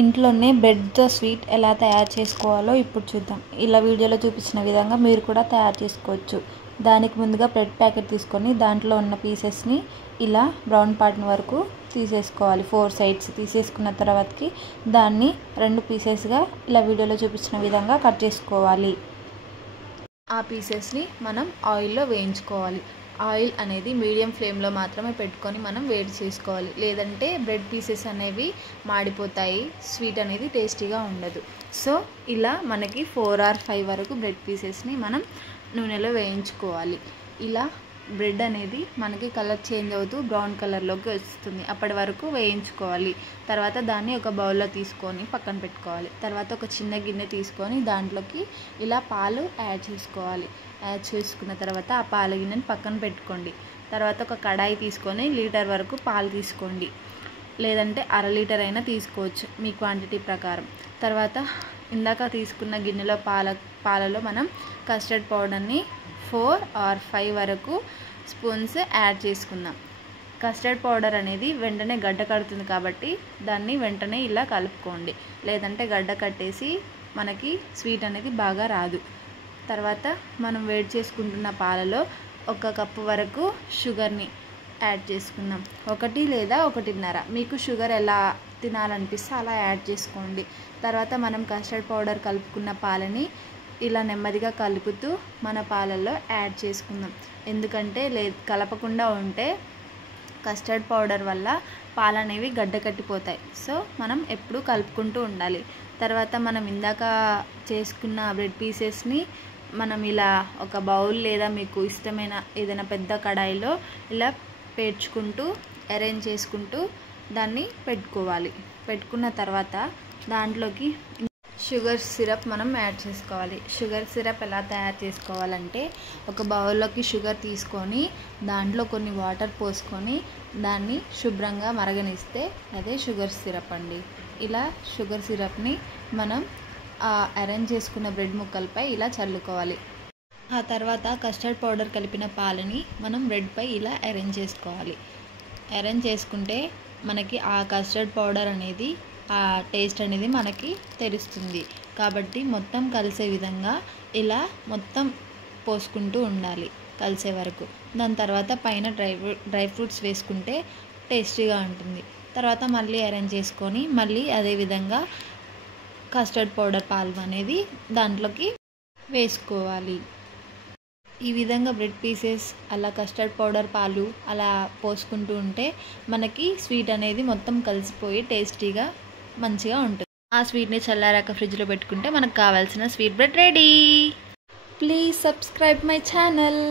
ఇంట్లోనే బ్రెడ్‌తో స్వీట్ ఎలా తయారు చేసుకోవాలో ఇప్పుడు చూద్దాం. ఇలా వీడియోలో చూపించిన విధంగా మీరు కూడా తయారు చేసుకోవచ్చు. దానికి ముందుగా బ్రెడ్ ప్యాకెట్ తీసుకొని దాంట్లో ఉన్న పీసెస్ని ఇలా బ్రౌన్ పార్ట్ వరకు తీసేసుకోవాలి. 4 సైడ్స్ తీసేసుకున్న తర్వాతకి దాన్ని 2 పీసెస్గా ఇలా వీడియోలో చూపించిన విధంగా కట్ చేసుకోవాలి. ఆ పీసెస్ని మనం ఆయిల్లో వేయించుకోవాలి. ఆయిల్ అనేది మీడియం ఫ్లేమ్లో మాత్రమే పెట్టుకొని మనం వేడి చేసుకోవాలి. లేదంటే బ్రెడ్ పీసెస్ అనేవి మాడిపోతాయి, స్వీట్ అనేది టేస్టీగా ఉండదు. సో ఇలా మనకి 4 or 5 వరకు బ్రెడ్ పీసెస్ని మనం నూనెలో వేయించుకోవాలి. ఇలా బ్రెడ్ అనేది మనకి కలర్ చేంజ్ అవుతూ బ్రౌన్ కలర్లోకి వస్తుంది. అప్పటి వరకు వేయించుకోవాలి. తర్వాత దాన్ని ఒక బౌల్లో తీసుకొని పక్కన పెట్టుకోవాలి. తర్వాత ఒక చిన్న గిన్నె తీసుకొని దాంట్లోకి ఇలా పాలు యాడ్ చేసుకోవాలి. యాడ్ చేసుకున్న తర్వాత ఆ పాల గిన్నెని పక్కన పెట్టుకోండి. తర్వాత ఒక కడాయి తీసుకొని లీటర్ వరకు పాలు తీసుకోండి. లేదంటే అర లీటర్ అయినా తీసుకోవచ్చు మీ క్వాంటిటీ ప్రకారం. తర్వాత ఇందాక తీసుకున్న గిన్నెలో పాలలో మనం కస్టర్డ్ పౌడర్ని 4 or 5 వరకు స్పూన్స్ యాడ్ చేసుకుందాం. కస్టర్డ్ పౌడర్ అనేది వెంటనే గడ్డ కడుతుంది కాబట్టి దాన్ని వెంటనే ఇలా కలుపుకోండి. లేదంటే గడ్డ కట్టేసి మనకి స్వీట్ అనేది బాగా రాదు. తర్వాత మనం వేడి చేసుకుంటున్న పాలలో 1 కప్పు వరకు షుగర్ని యాడ్ చేసుకుందాం. 1 లేదా 1.5 మీకు షుగర్ ఎలా తినాలనిపిస్తే అలా యాడ్ చేసుకోండి. తర్వాత మనం కస్టర్డ్ పౌడర్ కలుపుకున్న పాలని ఇలా నెమ్మదిగా కలుపుతూ మన పాలల్లో యాడ్ చేసుకుందాం. ఎందుకంటే కలపకుండా ఉంటే కస్టర్డ్ పౌడర్ వల్ల పాలు అనేవి గడ్డ కట్టిపోతాయి. సో మనం ఎప్పుడూ కలుపుకుంటూ ఉండాలి. తర్వాత మనం ఇందాక చేసుకున్న బ్రెడ్ పీసెస్ని మనం ఇలా ఒక బౌల్ లేదా మీకు ఇష్టమైన ఏదైనా పెద్ద కడాయిలో ఇలా పేర్చుకుంటూ అరేంజ్ చేసుకుంటూ దాన్ని పెట్టుకోవాలి. పెట్టుకున్న తర్వాత దాంట్లోకి షుగర్ సిరప్ మనం యాడ్ చేసుకోవాలి. షుగర్ సిరప్ ఎలా తయారు చేసుకోవాలంటే ఒక బౌల్లోకి షుగర్ తీసుకొని దాంట్లో కొన్ని వాటర్ పోసుకొని దాన్ని శుభ్రంగా మరగనిస్తే అదే షుగర్ సిరప్ అండి. ఇలా షుగర్ సిరప్ని మనం అరేంజ్ చేసుకున్న బ్రెడ్ ముక్కలపై ఇలా చల్లుకోవాలి. ఆ తర్వాత కస్టర్డ్ పౌడర్ కలిపిన పాలని మనం బ్రెడ్పై ఇలా అరేంజ్ చేసుకోవాలి. అరేంజ్ చేసుకుంటే మనకి ఆ కస్టర్డ్ పౌడర్ అనేది ఆ టేస్ట్ అనేది మనకి తెలుస్తుంది. కాబట్టి మొత్తం కలిసే విధంగా ఇలా మొత్తం పోసుకుంటూ ఉండాలి కలిసే వరకు. దాని తర్వాత పైన డ్రై ఫ్రూట్స్ వేసుకుంటే టేస్టీగా ఉంటుంది. తర్వాత మళ్ళీ అరేంజ్ చేసుకొని మళ్ళీ అదేవిధంగా కస్టర్డ్ పౌడర్ పాలు అనేది దాంట్లోకి వేసుకోవాలి. ఈ విధంగా బ్రెడ్ పీసెస్ అలా కస్టర్డ్ పౌడర్ పాలు అలా పోసుకుంటూ ఉంటే మనకి స్వీట్ అనేది మొత్తం కలిసిపోయి టేస్టీగా మంచిగా ఉంటుంది. ఆ స్వీట్ని చల్లారాక ఫ్రిడ్జ్లో పెట్టుకుంటే మనకు కావాల్సిన sweet bread ready. Please subscribe my channel.